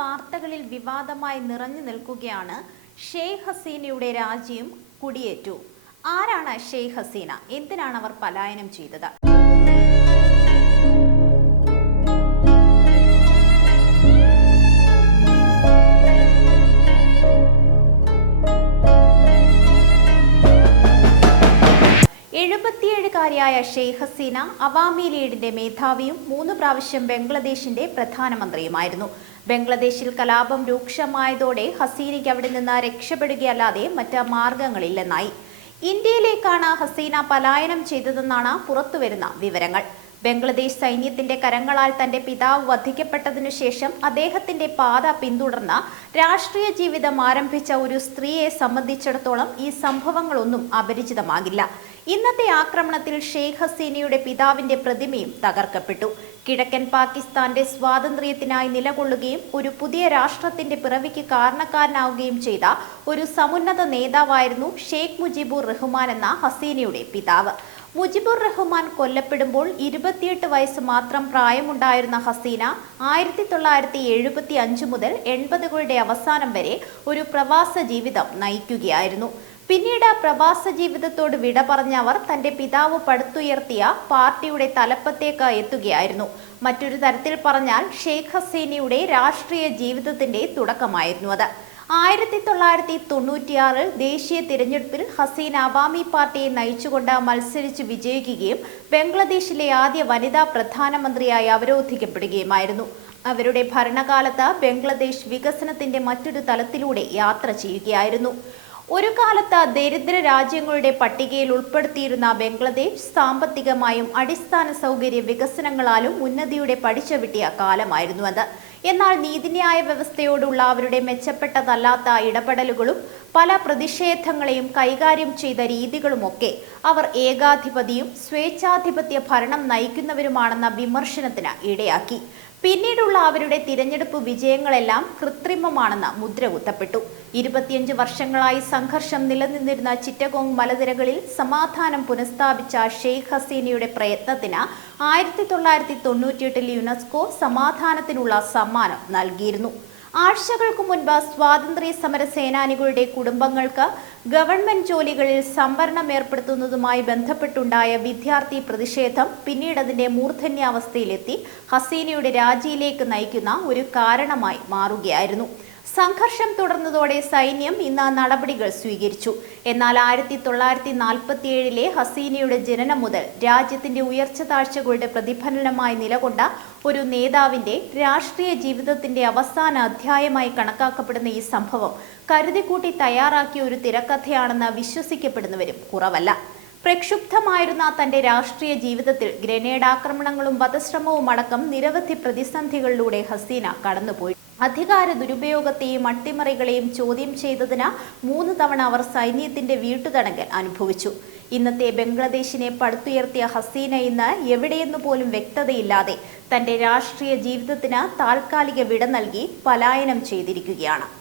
വാർത്തകളിൽ വിവാദമായി നിറഞ്ഞു നിൽക്കുകയാണ് ഷെയ്ഖ് ഹസീനയുടെ രാജ്യം കുടിയേറ്റു. ആരാണ് ഷെയ്ഖ് ഹസീന? എന്തിനാണ് അവർ പലായനം ചെയ്തത്? എഴുപത്തിയേഴുകാരിയായ ഷെയ്ഖ് ഹസീന അവാമി ലീഗിന്റെ മേധാവിയും മൂന്ന് പ്രാവശ്യം ബംഗ്ലാദേശിന്റെ പ്രധാനമന്ത്രിയുമായിരുന്നു. ബംഗ്ലാദേശിൽ കലാപം രൂക്ഷമായതോടെ ഹസീനയ്ക്ക് അവിടെ നിന്ന് രക്ഷപ്പെടുകയല്ലാതെ മറ്റ് മാർഗങ്ങളില്ലെന്നായി ഇന്ത്യയിലേക്കാണ് ഹസീന പലായനം ചെയ്തതെന്നാണ് പുറത്തുവരുന്ന വിവരങ്ങൾ. ബംഗ്ലാദേശ് സൈന്യത്തിന്റെ കരങ്ങളാൽ തന്റെ പിതാവ് വധിക്കപ്പെട്ടതിനു ശേഷം അദ്ദേഹത്തിന്റെ പാത പിന്തുടർന്ന രാഷ്ട്രീയ ജീവിതം ആരംഭിച്ച ഒരു സ്ത്രീയെ സംബന്ധിച്ചിടത്തോളം ഈ സംഭവങ്ങളൊന്നും അപരിചിതമാകില്ല. ഇന്നത്തെ ആക്രമണത്തിൽ ഷെയ്ഖ് ഹസീനയുടെ പിതാവിന്റെ പ്രതിമയും തകർക്കപ്പെട്ടു. കിഴക്കൻ പാകിസ്ഥാന്റെ സ്വാതന്ത്ര്യത്തിനായി നിലകൊള്ളുകയും ഒരു പുതിയ രാഷ്ട്രത്തിന്റെ പിറവിക്ക് കാരണക്കാരനാവുകയും ചെയ്ത ഒരു സമുന്നത നേതാവായിരുന്നു ഷെയ്ഖ് മുജിബുർ റഹ്മാൻ എന്ന ഹസീനയുടെ പിതാവ്. മുജിബുർ റഹ്മാൻ കൊല്ലപ്പെടുമ്പോൾ ഇരുപത്തിയെട്ട് വയസ്സ് മാത്രം പ്രായമുണ്ടായിരുന്ന ഹസീന ആയിരത്തി തൊള്ളായിരത്തി എഴുപത്തി അഞ്ച് മുതൽ എൺപതുകളുടെ അവസാനം വരെ ഒരു പ്രവാസ ജീവിതം നയിക്കുകയായിരുന്നു. പിന്നീട് ആ പ്രവാസ ജീവിതത്തോട് വിട പറഞ്ഞ അവർ തന്റെ പിതാവ് പടുത്തുയർത്തിയ പാർട്ടിയുടെ തലപ്പത്തേക്ക് എത്തുകയായിരുന്നു. മറ്റൊരു തരത്തിൽ പറഞ്ഞാൽ ഷെയ്ഖ് ഹസീനയുടെ രാഷ്ട്രീയ ജീവിതത്തിന്റെ തുടക്കമായിരുന്നു അത്. ആയിരത്തി തൊള്ളായിരത്തി തൊണ്ണൂറ്റിയാറിൽ ദേശീയ തിരഞ്ഞെടുപ്പിൽ ഹസീൻ അവാമി പാർട്ടിയെ നയിച്ചുകൊണ്ട് മത്സരിച്ച് വിജയിക്കുകയും ബംഗ്ലാദേശിലെ ആദ്യ വനിതാ പ്രധാനമന്ത്രിയായി അവരോധിക്കപ്പെടുകയുമായിരുന്നു. അവരുടെ ഭരണകാലത്ത് ബംഗ്ലാദേശ് വികസനത്തിന്റെ മറ്റൊരു തലത്തിലൂടെ യാത്ര ചെയ്യുകയായിരുന്നു. ഒരു കാലത്ത് ദരിദ്ര രാജ്യങ്ങളുടെ പട്ടികയിൽ ഉൾപ്പെടുത്തിയിരുന്ന ബംഗ്ലാദേശ് സാമ്പത്തികമായും അടിസ്ഥാന സൗകര്യ വികസനങ്ങളാലും ഉന്നതിയുടെ പഠിച്ചവിട്ടിയ കാലമായിരുന്നു അത്. എന്നാൽ നീതിന്യായ വ്യവസ്ഥയോടുള്ള അവരുടെ മെച്ചപ്പെട്ടതല്ലാത്ത ഇടപെടലുകളും പല പ്രതിഷേധങ്ങളെയും കൈകാര്യം ചെയ്ത രീതികളുമൊക്കെ അവർ ഏകാധിപതിയും സ്വേച്ഛാധിപത്യ ഭരണം നയിക്കുന്നവരുമാണെന്ന വിമർശനത്തിന് ഇടയാക്കി. പിന്നീടുള്ള അവരുടെ തിരഞ്ഞെടുപ്പ് വിജയങ്ങളെല്ലാം കൃത്രിമമാണെന്ന് മുദ്ര കുത്തപ്പെട്ടു ഇരുപത്തിയഞ്ച് വർഷങ്ങളായി സംഘർഷം നിലനിന്നിരുന്ന ചിറ്റഗോങ് മലനിരകളിൽ സമാധാനം പുനഃസ്ഥാപിച്ച ഷെയ്ഖ് ഹസീനയുടെ പ്രയത്നത്തിന് ആയിരത്തി തൊള്ളായിരത്തി തൊണ്ണൂറ്റിയെട്ടിൽ യുനെസ്കോ സമാധാനത്തിനുള്ള സമ്മാനം നൽകിയിരുന്നു. ആഴ്ചകൾക്ക് മുൻപ് സ്വാതന്ത്ര്യ സമര സേനാനികളുടെ കുടുംബങ്ങൾക്ക് ഗവൺമെന്റ് ജോലികളിൽ സംവരണം ഏർപ്പെടുത്തുന്നതുമായി ബന്ധപ്പെട്ടുണ്ടായ വിദ്യാർത്ഥി പ്രതിഷേധം പിന്നീട് അതിന്റെ മൂർധന്യാവസ്ഥയിലെത്തി. ഹസീനയുടെ രാജിയിലേക്ക് നയിക്കുന്ന ഒരു കാരണമായി മാറുകയായിരുന്നു. സംഘർഷം തുടർന്നതോടെ സൈന്യം ഇന്ന് നടപടികൾ സ്വീകരിച്ചു. എന്നാൽ ആയിരത്തി തൊള്ളായിരത്തി നാൽപ്പത്തി ഏഴിലെ ഹസീനയുടെ ജനനം മുതൽ രാജ്യത്തിന്റെ ഉയർച്ച താഴ്ചകളുടെ പ്രതിഫലനമായി നിലകൊണ്ട ഒരു നേതാവിന്റെ രാഷ്ട്രീയ ജീവിതത്തിന്റെ അവസാന അധ്യായമായി കണക്കാക്കപ്പെടുന്ന ഈ സംഭവം കരുതിക്കൂട്ടി തയ്യാറാക്കിയ ഒരു തിരക്കഥയാണെന്ന് വിശ്വസിക്കപ്പെടുന്നവരും കുറവല്ല. പ്രക്ഷുബ്ധമായിരുന്ന തന്റെ രാഷ്ട്രീയ ജീവിതത്തിൽ ഗ്രനേഡ് ആക്രമണങ്ങളും വധശ്രമവും അടക്കം നിരവധി പ്രതിസന്ധികളിലൂടെ ഹസീന കടന്നുപോയി. അധികാര ദുരുപയോഗത്തെയും അട്ടിമറികളെയും ചോദ്യം ചെയ്തതിന് മൂന്ന് തവണ അവർ സൈന്യത്തിന്റെ വീട്ടുതടങ്കൽ അനുഭവിച്ചു. ഇന്നത്തെ ബംഗ്ലാദേശിനെ പടുത്തുയർത്തിയ ഹസീന ഇന്ന് എവിടെയെന്നു പോലും വ്യക്തതയില്ലാതെ തന്റെ രാഷ്ട്രീയ ജീവിതത്തിന് താൽക്കാലിക വിട നൽകി പലായനം ചെയ്തിരിക്കുകയാണ്.